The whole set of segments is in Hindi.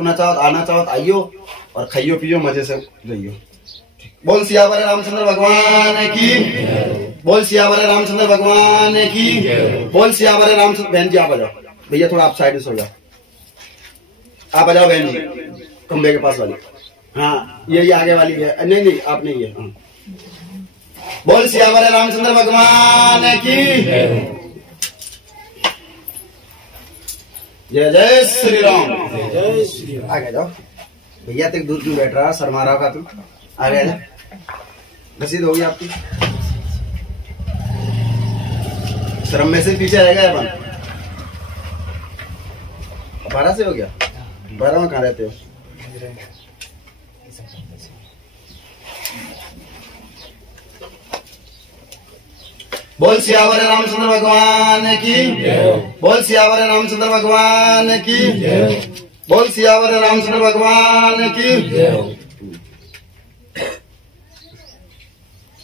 रुकना चाहो आना चाहो आइयो और खाइयो पियो मजे से रहियो। बोल सियावर रामचंद्र भगवान की, बोल सियावर रामचंद्र भगवान की, बोल सियावर रामचंद्र। बहन जी आप आ जाओ, भैया थोड़ा आप साइड से हो जाओ, आप आ जाओ बहन जी खंबे के पास वाली। हाँ यही आगे वाली है, नहीं नहीं आप नहीं है। हाँ। बोल सियावर रामचंद्र भगवान की, जय जय श्री राम। जय श्री राम। आगे जाओ भैया, तक दूर क्यों बैठ रहा, शर्मा रहा का तुम, आगे आ जा। रसीद होगी आपकी, शर्म में से पीछे रहेगा अपन। 12 से हो गया, 12 में कहाँ रहते हो? बोल सियावर रामचंद्र भगवान की, बोल सियावर रामचंद्र भगवान की, बोल सियावर रामचंद्र भगवान की।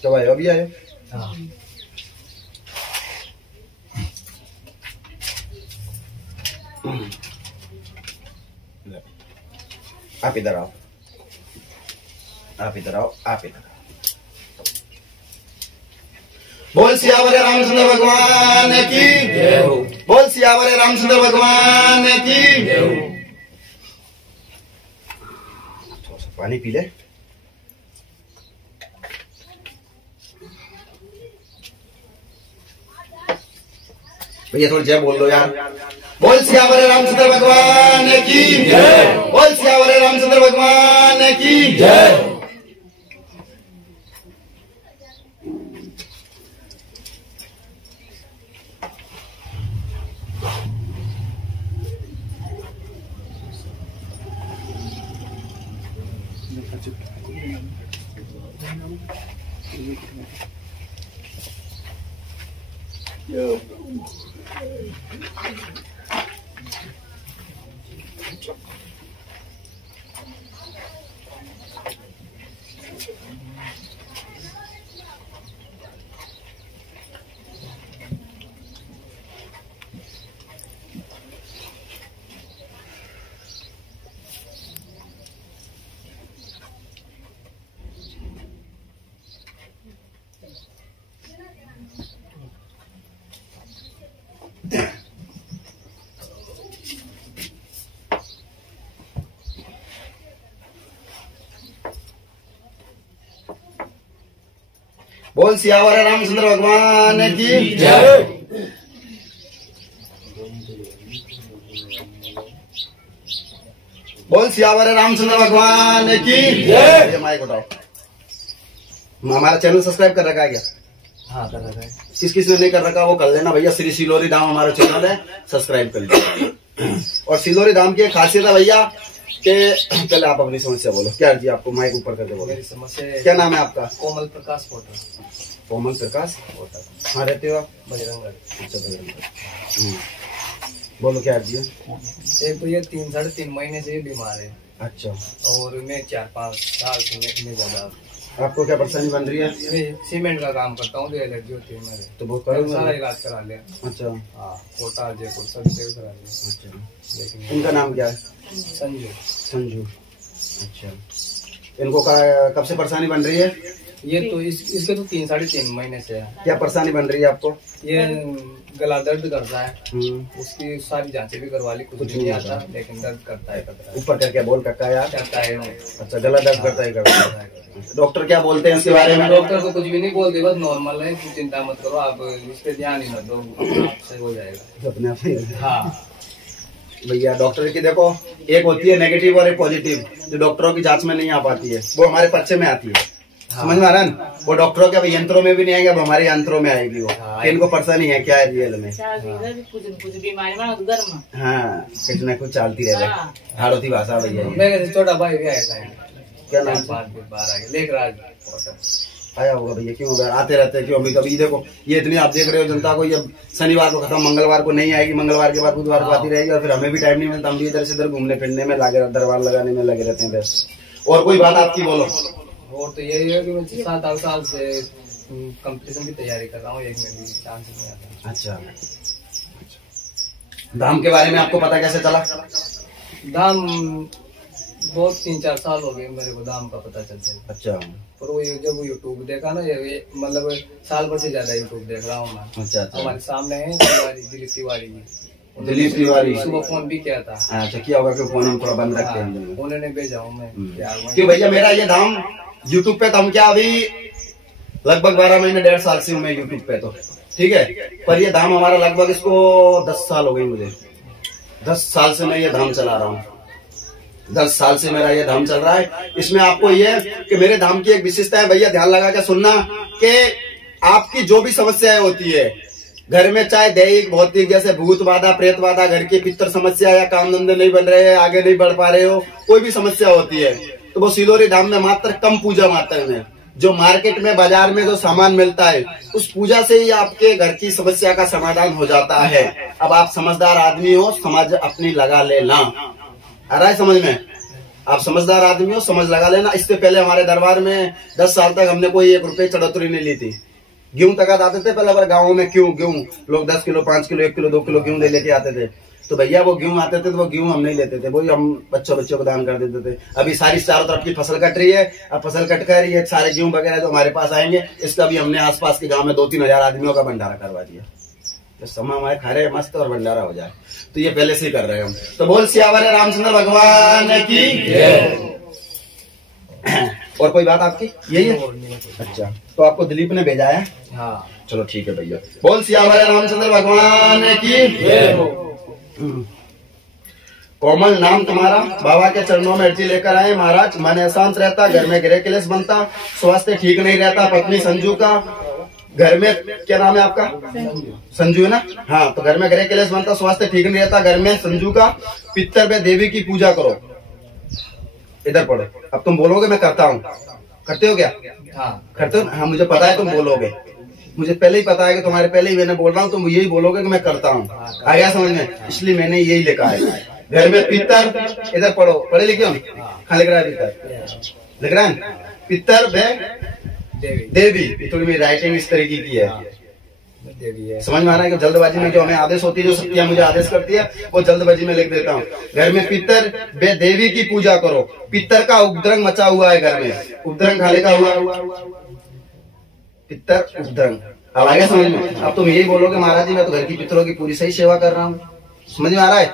तो भाई अभी आए। आप इधर आओ, आप इधर आओ, आप इधर। बोल सियावर रामचंद्र भगवान की, बोल सियावर रामचंद्र भगवान की। थोड़ा सा पानी पी ले। भैया थोड़ी जय बोल लो यार। बोल सियावर रामचंद्र भगवान की, बोल सियावर रामचंद्र भगवान की जय। बोल सियावर रामचंद्र भगवान की जय। बोल सियावर रामचंद्र भगवान की जय। माइक उठाओ। हमारा चैनल सब्सक्राइब कर रखा है क्या? हाँ कर रखा है। किस किस ने नहीं कर रखा वो कर लेना भैया। श्री सिलोरी धाम हमारा चैनल है, सब्सक्राइब कर लीजिए। और सिलोरी धाम की खासियत है भैया कि पहले आप अपनी समस्या बोलो। क्या जी आपको माइक ऊपर करके बोलो। मेरी समस्या, क्या नाम है आपका? कोमल प्रकाश पोटर। कोमल प्रकाश पोटर। कहाँ रहते हो आप? बजरंगगढ़। अच्छा बजरंगगढ़। बोलो क्या जी? एक तो ये 3 साढ़े 3 महीने से ये बीमार है। अच्छा। और मैं 4-5 साल से ज्यादा। आपको क्या परेशानी बन रही है? सीमेंट का काम करता हूँ तो एलर्जी होती है मेरे। तो बहुत करो सारा इलाज करा लिया। अच्छा। हाँ कोटा जयपुर सब करा लिया। अच्छा। लेकिन इनका नाम क्या है? संजू। संजू। अच्छा। इनको कब से परेशानी बन रही है? ये तो इसके तो 3 साढ़े 3 महीने से है। क्या परेशानी बन रही है आपको? ये गला दर्द करता है। उसकी सारी जांचें भी करवा ली, कुछ नहीं आता लेकिन दर्द करता है। ऊपर करके बोल करता है यार। करता है। अच्छा गला दर्द करता है। डॉक्टर क्या बोलते हैं इसके बारे में? डॉक्टर तो कुछ भी नहीं बोलते, बस नॉर्मल है, चिंता मत करो आप, इस पे ध्यान ही मत दो, सही हो जाएगा अपने आप ही। हाँ भैया डॉक्टर की देखो, एक होती है नेगेटिव और एक पॉजिटिव, जो डॉक्टरों की जांच में नहीं आ पाती है वो हमारे पर्चे में आती है। हाँ। समझ में आ रहा है? वो डॉक्टरों के यंत्रों में भी नहीं आएगी, अब हमारे यंत्रों में आएगी वो। हाँ। इनको परेशानी है क्या है रियल में? कुछ बीमारी हाँ कुछ न कुछ चलती रहे। हाड़ोती भाषा भैया। छोटा भाई भी आया था। क्या नाम? लेखराज आया होगा भैया। क्यों होगा, आते रहते हैं क्यों? अभी कभी देखो ये इतनी आप देख रहे हो जनता को, ये शनिवार को खत्म, मंगलवार को नहीं आएगी, मंगलवार के बाद बुधवार को आती रहेगी, और फिर हमें भी टाइम नहीं मिलता, हम भी इधर से इधर घूमने फिरने में लगे, दरबार लगाने में लगे रहते हैं बस। और कोई बात आपकी बोलो। और तो यही है कि मैं 7-8 साल से कंपटीशन की तैयारी कर रहा हूँ, एक में भी चांस नहीं आता। अच्छा। धाम के बारे में आपको पता कैसे चला? धाम बहुत 3-4 साल हो गए मेरे को दाम का पता चलते। अच्छा पर वो जब यूट्यूब देखा ना, ये मतलब साल भर से ज्यादा यूट्यूब देख रहा हूँ मैं। अच्छा अच्छा। हमारे सामने है तिवारी, दिलीप तिवारी जी। दिलीप तिवारी सुबह फोन भी किया था। अच्छा, किया होगा कि फोन हम थोड़ा बंद रखते हैं। उन्होंने भेजा हूँ मैं। क्यों भैया, मेरा ये धाम यूट्यूब पे, तो हम क्या अभी लगभग 12 महीने 1.5 साल से हूँ मैं यूट्यूब पे, तो ठीक है। पर ये धाम हमारा लगभग इसको 10 साल हो गई मुझे। 10 साल से मैं ये धाम चला रहा हूँ। 10 साल से मेरा ये धाम चल रहा है। इसमें आपको ये कि मेरे धाम की एक विशेषता है भैया, ध्यान लगा के सुनना, कि आपकी जो भी समस्याएं होती है घर में, चाहे दैहिक भौतिक, जैसे भूत बाधा, प्रेत बाधा, घर की पितर समस्या, या काम धंधे नहीं बन रहे हैं, आगे नहीं बढ़ पा रहे हो, कोई भी समस्या होती है, तो वो सिलोरी धाम में मात्र कम पूजा मात्रा में, जो मार्केट में बाजार में जो सामान मिलता है, उस पूजा से ही आपके घर की समस्या का समाधान हो जाता है। अब आप समझदार आदमी हो, समझ अपनी लगा लेना। आ रहा है समझ में? आप समझदार आदमी हो, समझ लगा लेना। इससे पहले हमारे दरबार में 10 साल तक हमने कोई 1 रुपए चढ़ोतरी नहीं ली थी। गेहूं तक आते थे पहले, पर गाँव में क्यों गेहूं लोग 10 किलो 5 किलो 1 किलो 2 किलो गेहूं लेके आते थे, तो भैया वो गेहूं आते थे, तो वो गेहूं हम नहीं लेते थे, वही हम बच्चों को दान कर देते थे। अभी सारी चारों तरफ की फसल कट रही है, अब फसल कट कर रही है, सारे गेहूं वगैरह जो हमारे पास आएंगे, इसका भी हमने आसपास के गाँव में 2-3 हजार आदमियों का भंडारा करवा दिया, तो समय हमारे खा रहे मस्त और भंडारा हो जाए। तो ये पहले से ही कर रहे हैं हम। तो बोल सियावर रामचंद्र भगवान की। और कोई बात आपकी यही है? अच्छा, तो आपको दिलीप ने भेजा है? हाँ चलो ठीक है भैया। बोल सियावर रामचंद्र भगवान की। कोमल नाम तुम्हारा, बाबा के चरणों में अर्जी लेकर आए महाराज। मन अशांत रहता, घर में गृह क्लेश बनता, स्वास्थ्य ठीक नहीं रहता, पत्नी संजू का, घर में क्या नाम है आपका? संजू है ना? हाँ, तो घर में गृह क्लेश बनता, स्वास्थ्य ठीक नहीं रहता, घर में संजू का, पितर में देवी की पूजा करो। इधर पढ़ो। अब तुम बोलोगे मैं करता हूँ, करते हो क्या? हाँ करते हो? हाँ, मुझे पता है तुम बोलोगे, मुझे पहले ही पता है कि तुम्हारे पहले ही मैंने बोल रहा हूँ, तुम यही बोलोगे कि मैं करता हूँ। आ गया समझ में? इसलिए मैंने यही लिखा है, घर में पितर। इधर पढ़ो, पढ़े लिखे हो? हाँ, लिख रहा है पितर, लिख रहा है पितर व देवी। थोड़ी मेरी राइटिंग इस तरीके की है, समझ में आ रहा है कि जल्दबाजी में जो हमें आदेश होती है, जो शक्तियां मुझे आदेश करती है, वो जल्दबाजी में लिख देता हूँ। घर में पितर व देवी की पूजा करो। पितर का उपद्रव मचा हुआ है घर में, उपद्रव खाने का हुआ, पितर उपद्रव। अब आ गया समझ में? अब तुम यही बोलोगे महाराज जी मैं तो घर की पितरों की पूरी सही सेवा कर रहा हूँ। समझ में आ रहा है?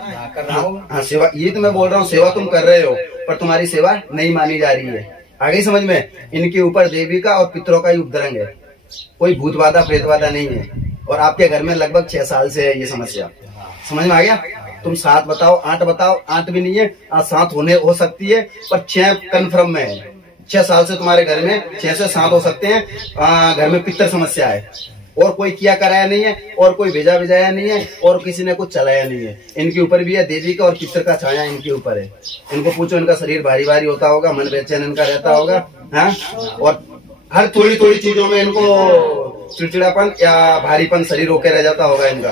हाँ, सेवा ये तो मैं बोल रहा हूँ, सेवा तुम कर रहे हो, पर तुम्हारी सेवा नहीं मानी जा रही है। आगे समझ में? इनके ऊपर देवी का और पितरों का ही उपद्रव है, कोई भूत बाधा प्रेत बाधा नहीं है। और आपके घर में लगभग 6 साल से है ये समस्या। समझ में आ गया? तुम 7 बताओ, 8 बताओ, 8 भी नहीं है, 7 हो सकती है, पर 6 कन्फर्म में है। 6 साल से तुम्हारे घर में 6 से 7 हो सकते हैं। घर में पितर समस्या है, और कोई किया कराया नहीं है, और कोई भेजा भेजाया नहीं है, और किसी ने कुछ चलाया नहीं है। इनके ऊपर भी है देवी का और पितर का छाया इनके ऊपर है। इनको पूछो, इनका शरीर भारी भारी होता होगा, मन बेचैन इनका रहता होगा, हाँ, और हर थोड़ी थोड़ी चीजों में इनको चिड़चिड़ापन या भारीपन शरीर होके रह जाता होगा इनका।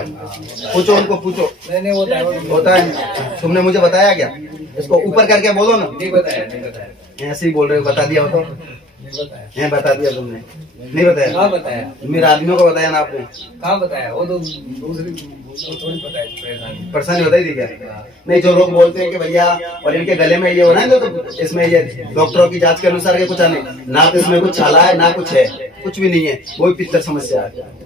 पूछो उनको, पूछो। नहीं होता है। तुमने मुझे बताया क्या? इसको ऊपर करके बोलो ना। नहीं बताया। ऐसे ही बोल रहे हो, बता दिया हो तो? बता दिया तुमने? नहीं बताया? कहाँ बताया? मेरे आदमियों को बताया ना आपने? कहाँ बताया? वो तो दूसरी थोड़ी बताया। परेशानी बताई थी क्या? नहीं, जो लोग बोलते हैं कि भैया और इनके गले में ये हो रहा है, तो इसमें ये डॉक्टरों की जांच के अनुसार के कुछ नहीं, ना तो इसमें कुछ छाला है ना कुछ है, कुछ भी नहीं है, वही पित्तर समस्या है।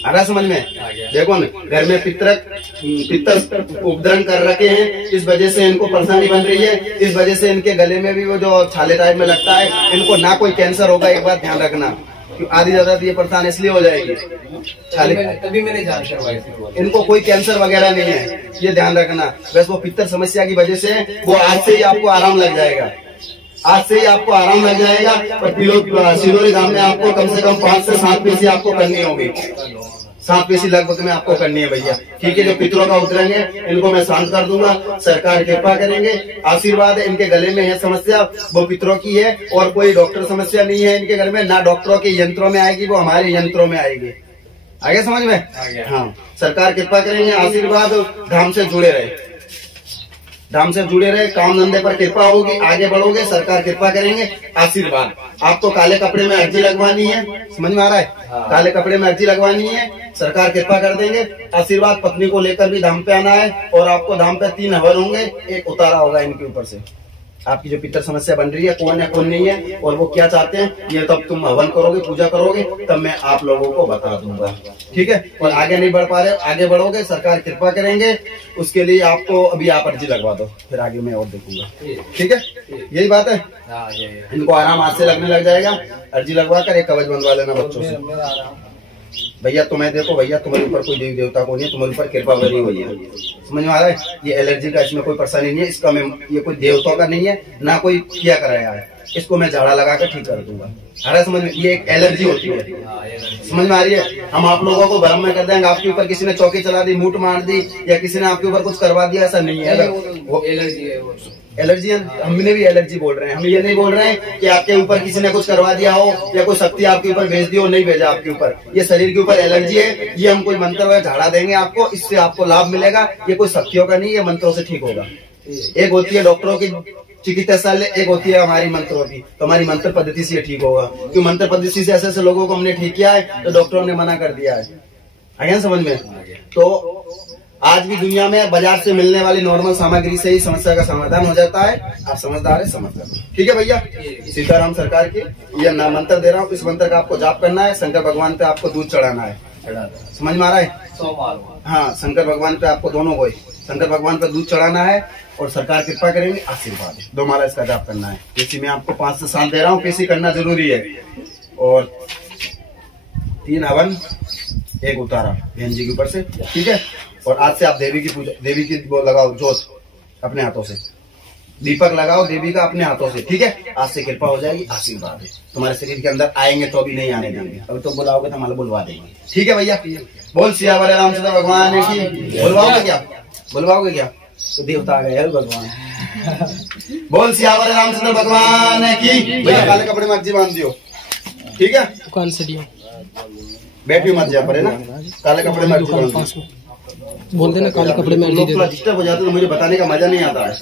आ रहा समझ में? देखो ना, घर में पित्तर उपद्रव कर रखे हैं, इस वजह से इनको परेशानी बन रही है। इस वजह से इनके गले में भी वो जो छाले टाइप में लगता है, इनको ना कोई कैंसर होगा, एक बात ध्यान रखना। आधी ज्यादा ये परेशान इसलिए हो जाएगी छाले, तभी मैंने जांच करवाई थी। इनको कोई कैंसर वगैरह नहीं है, ये ध्यान रखना। बस वो पित्तर समस्या की वजह से वो आज से ही आपको आराम लग जाएगा, आज से ही आपको आराम लग जाएगा। और सिलोरी धाम में आपको कम से कम 5 से 7 पेशी आपको करनी होगी, 7 पेशी लगभग में आपको करनी है भैया, ठीक है। जो पितरों का उपद्रव है इनको मैं शांत कर दूंगा, सरकार कृपा करेंगे, आशीर्वाद है। इनके गले में है समस्या, वो पितरों की है, और कोई डॉक्टर समस्या नहीं है इनके घर में, ना डॉक्टरों के यंत्रों में आएगी, वो हमारे यंत्रों में आएगी। आगे समझ में? हाँ, सरकार कृपा करेंगे, आशीर्वाद, धाम से जुड़े रहे। धाम से जुड़े रहे, काम धंधे पर कृपा होगी, आगे बढ़ोगे, सरकार कृपा करेंगे, आशीर्वाद। आपको काले कपड़े में अर्जी लगवानी है, समझ में आ रहा है? काले कपड़े में अर्जी लगवानी है, सरकार कृपा कर देंगे, आशीर्वाद। पत्नी को लेकर भी धाम पे आना है और आपको धाम पे 3 हवन होंगे, एक उतारा होगा इनके ऊपर से। आपकी जो पितर समस्या बन रही है, कौन है कौन नहीं है और वो क्या चाहते हैं, ये तब तुम हवन करोगे, पूजा करोगे, तब मैं आप लोगों को बता दूंगा, ठीक है? और आगे नहीं बढ़ पा रहे, आगे बढ़ोगे, सरकार कृपा करेंगे। उसके लिए आपको अभी आप अर्जी लगवा दो, फिर आगे मैं और देखूंगा, ठीक है? यही बात है। इनको आराम हाथ से लगने लग जाएगा। अर्जी लगवा कर एक कवच बनवा लेना बच्चों से। भैया तुम्हें देखो, भैया तुम्हारे ऊपर कोई देवी देवता को नहीं है, तुम्हारे ऊपर कृपा बनी हुई है, समझ में आ रहा है? ये एलर्जी का इसमें कोई परेशानी नहीं है, इसका मैं ये कोई देवता का नहीं है, ना कोई किया कराया है, इसको मैं झाड़ा लगा कर ठीक कर दूंगा। आ रहा है समझ में? ये एक एलर्जी होती है, समझ में आ रही है? हम आप लोगों को भ्रम में कर देंगे, आपके ऊपर किसी ने चौकी चला दी, मूठ मार दी या किसी ने आपके ऊपर कुछ करवा दिया, ऐसा नहीं है। वो एलर्जी है, एलर्जी हमने भी एलर्जी बोल रहे हैं, हम ये नहीं बोल रहे हैं कि आपके ऊपर किसी ने कुछ करवा दिया हो या कोई शक्ति आपके ऊपर भेज दी हो, नहीं भेजा आपके ऊपर। ये शरीर के ऊपर एलर्जी है, ये हम कोई मंत्र वगैरह झाड़ा देंगे आपको, इससे आपको लाभ मिलेगा। ये कोई शक्तियों का नहीं, ये मंत्रों से ठीक होगा। एक होती है डॉक्टरों की चिकित्सा, एक होती है हमारी मंत्रों की, तो हमारी मंत्र पद्धति से ये ठीक होगा। क्योंकि मंत्र पद्धति से ऐसे ऐसे लोगों को हमने ठीक किया है तो डॉक्टरों ने मना कर दिया है। आगे समझ में? तो आज भी दुनिया में बाजार से मिलने वाली नॉर्मल सामग्री से ही समस्या का समाधान हो जाता है। आप समझदार है, समझ लो, ठीक है भैया? सीताराम सरकार की ये ना मंत्र दे रहा हूँ, इस मंत्र का आपको जाप करना है। शंकर भगवान पे आपको दूध चढ़ाना है, समझ में आ रहा है? हाँ, शंकर भगवान पे आपको दोनों को शंकर भगवान पे दूध चढ़ाना है और सरकार कृपा करेंगे, आशीर्वाद है। 2 माला इसका जाप करना है। किसी में आपको 5 से 7 दे रहा हूँ, किसी करना जरूरी है। और 3 हवन, एक उतारा बहन जी के ऊपर से, ठीक है? और आज से आप देवी की पूजा, देवी की वो लगाओ जोत अपने हाथों से, दीपक लगाओ देवी का अपने हाथों से, ठीक है? आज से कृपा हो जाएगी, आशीर्वाद है। तुम्हारे शरीर के अंदर आएंगे तो अभी नहीं आने देंगे, अभी तो बुलाओगे तो हमारा बुलवा देंगे, ठीक है भैया? बोल सियावर रामचंद्र भगवान की। बुलवाओगे क्या? बुलवाओगे क्या? तो देवता आ गए भगवान। बोल सियावर रामचंद्र भगवान की। भैया काले कपड़े में अर्जी बांध दियो, ठीक है? दुकान से दियो, बैठ मत जा पड़े ना, काले कपड़े में अर्जी बांध दियो। बोल देना काले कपड़े में अर्जी दे दो। डिस्टर्ब हो जाते तो मुझे बताने का मजा नहीं आता है।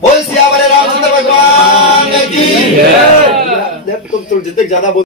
बोल सियावर रामचंद्र भगवान की। तुम जितने ज्यादा